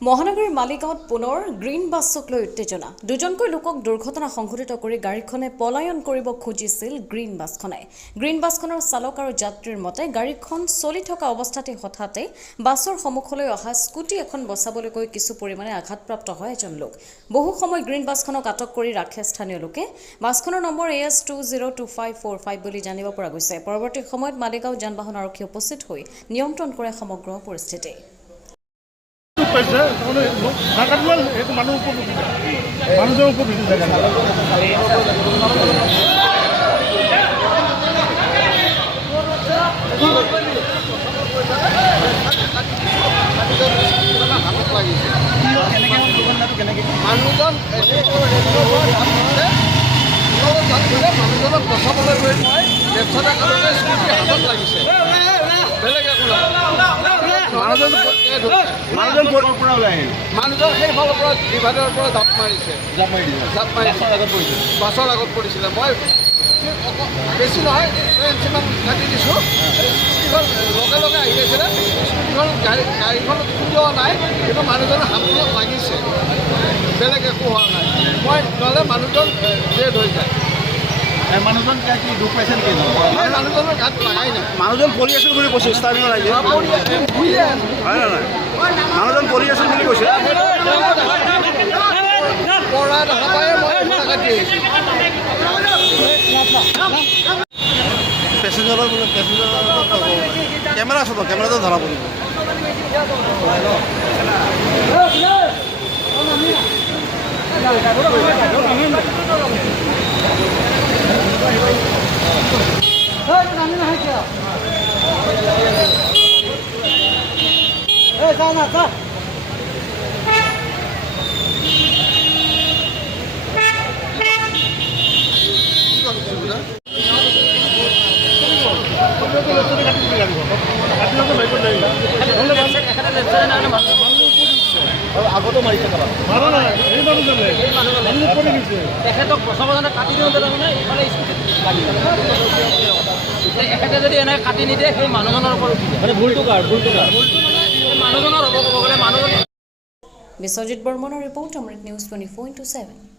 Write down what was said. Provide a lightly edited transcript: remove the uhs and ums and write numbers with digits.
মহানগৰীৰ মালিগাঁৱত পুনৰ গ্ৰীণ বাছক লৈ উত্তেজনা দুজনকৈ লোকক দুৰ্ঘটনা সংঘটিত কৰি গাড়ীখনে পলায়ন কৰিব খুজিছিল গ্ৰীণ বাছখনৰ চালক আৰু যাত্ৰীৰ মতে গাড়ীখন চলি থকা অৱস্থাতে হঠাতে বাছৰ সন্মুখলৈ অহা স্কুটি এখন বচাবলৈ গৈ কিছু পৰিমাণে আঘাতপ্ৰাপ্ত হয় এজন লোক বহু সময় গ্ৰীণ বাছখনক আটক কৰি ৰাখে স্থানীয় লোকে বাছখনৰ নম্বৰ AS202545 বুলি জানিব পৰা গৈছে পৰৱৰ্তী সময়ত মালিগাঁও যান-বাহন আৰক্ষী উপস্থিত হৈ নিয়ন্ত্ৰণ কৰে সমগ্ৰ পৰিস্থিতি पैसे नाकाटवाल एक मानव মানুহজন সেইফালৰ পৰা ডিভাইডাৰৰ পৰা জাপ মাৰিছে বাছৰ আগত পৰিছিলে মই বেছি নহয় ইঞ্চিমান কাটি দিছোঁ স্কুটিখন লগে লগে আহি আছিলে স্কুটিখন গাড়ীখনত খুন্দোৱা নাই কিন্তু মানুহজনৰ হাতখনত লাগিছে বেলেগ একো হোৱা নাই মই নহ'লে মানুহজন ডেড হৈ যায় মানুহজন কি দুখ পাইছে নেকি মানুহজনৰ গাত লগাই নাই মানুহজন পৰি আছিল বুলি কৈছে ষ্টাৰ্টিং লাগিছে মানুহজন পৰি আছিল বুলি কৈছে পৰা দেখা পাই মই কাটি আহিছোঁ পেচেঞ্জাৰৰ কেমেৰা আছে তো কেমেৰাটো ধৰা পৰিব আগতো মাৰিছে তেখেতক বচাবজানে কাটি দিওঁতে তাৰমানে এইফালে স্কুটিত লাগি এখেতে যদি এনেকৈ কাটি নিদিয়ে সেই মানুহজনৰ ওপৰত মানে ভুলটো মানে মানুহজনৰ হ'ব ক'ব গ'লে মানুহজন বিশ্বজিৎ বৰ্মনৰ ৰিপৰ্ট অমৃত নিউজ 24/7